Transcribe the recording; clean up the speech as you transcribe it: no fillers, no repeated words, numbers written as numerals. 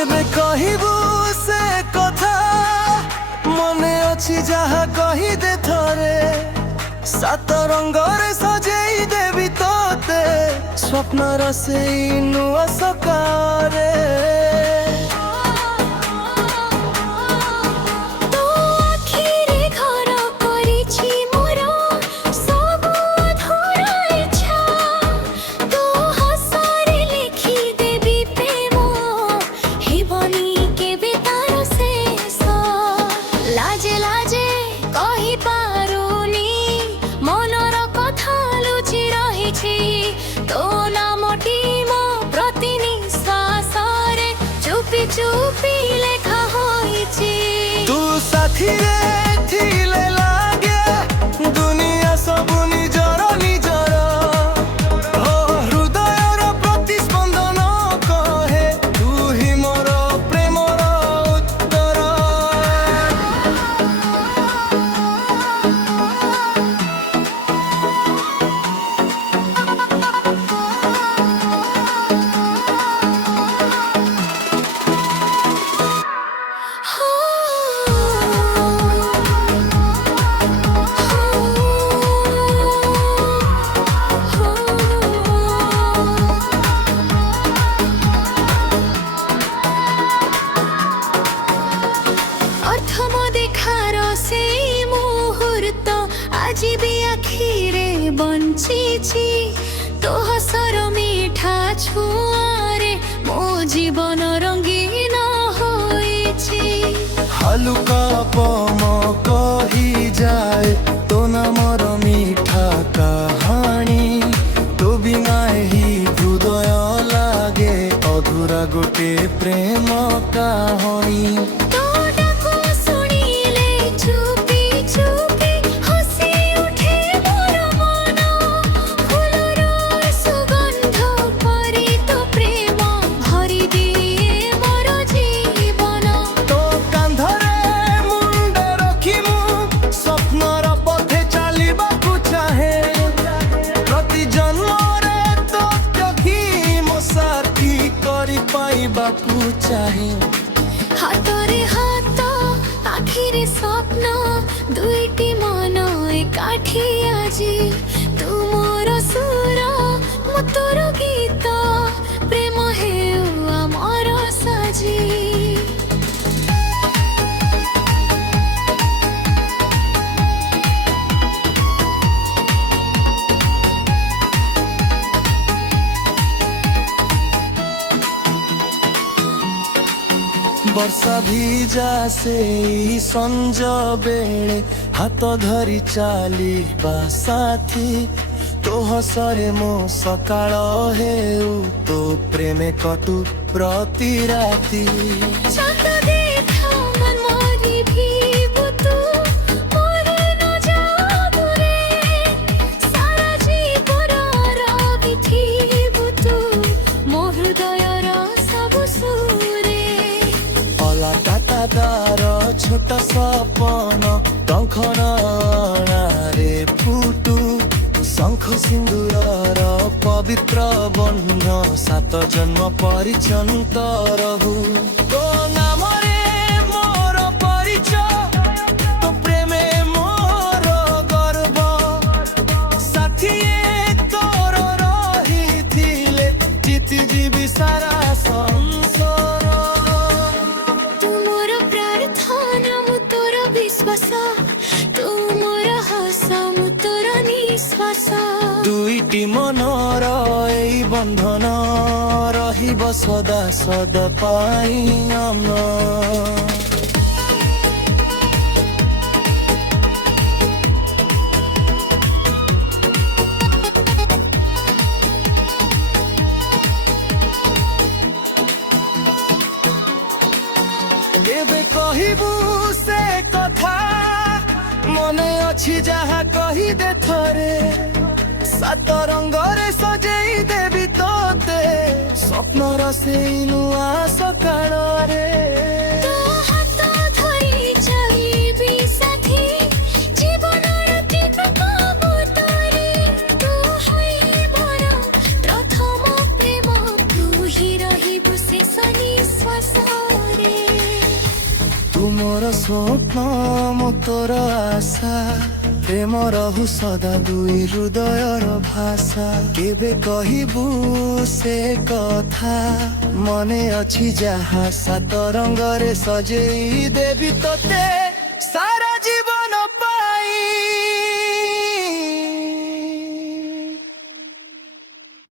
केबे कहिबू से कथा मने अछि जहा कहि दे थरे सात रंगरे सजेई देबी तोते स्वप्नर सेई नुआ सकारे चुपी लेखा होइछि तू साथी रे थिले लागे दुनिया सब निजर निजर हो हृदयर प्रतिस्पंदन कहे तू ही मोर प्रेमर उत्तर আজি भी आखिरे बंचिछि तो हसर मीठा छुआरे मो जीवन रंगीन होइछि हलुका पम कही जाए तो नामर मीठा कहानी तो बिना ही हृदय लागे अधूरा गोटे प्रेम कहानी बापू चाहे हातरे हात आखिरे स्वप्न दुईटी मन एकाठी आजी तू मोर सुर मो तोर गीत प्रेम हेउ आमर साजी वर्षा भीजा से संज बेले हाथ धरी चाली साथी तो हसरे मो सकाळ हेउ तो प्रेमे कटु प्रति राती तार छोट सपन टंखन रे फुटू शंख सिंदूर पवित्र बंध सात जन्म परिचंत रहू तो नाम रे मोर परिचय तो प्रेमे मोर गर्व साथिए तोर रही थिले जीति जीवी सारा संसार दुईटी मनर एई बंधन रहिब सदा सदा पाई अमर केबे कहिबू से कथा मने अछि जहा कहि दे थरे सात रंगरे सजेई देबी तोते स्वप्नर सेई नुआ सकाळे तो हाथ धरी चलिबी साथी जीवनर दीपक बुतरे तू हई मोर प्रथम प्रेम तू ही रहिबु शेष निश्वास ସ୍ୱପ୍ନ ମୁଁ ତୋର ଆଶା ପ୍ରେମ ରହୁ ସଦା ଦୁଇ ହୃଦୟର ଭାଷା କେବେ କହିବୁ ସେ କଥା ମନେ ଅଛି ଯାହା ସାତ ରଙ୍ଗରେ ସଜେଇ ଦେବି ତୋତେ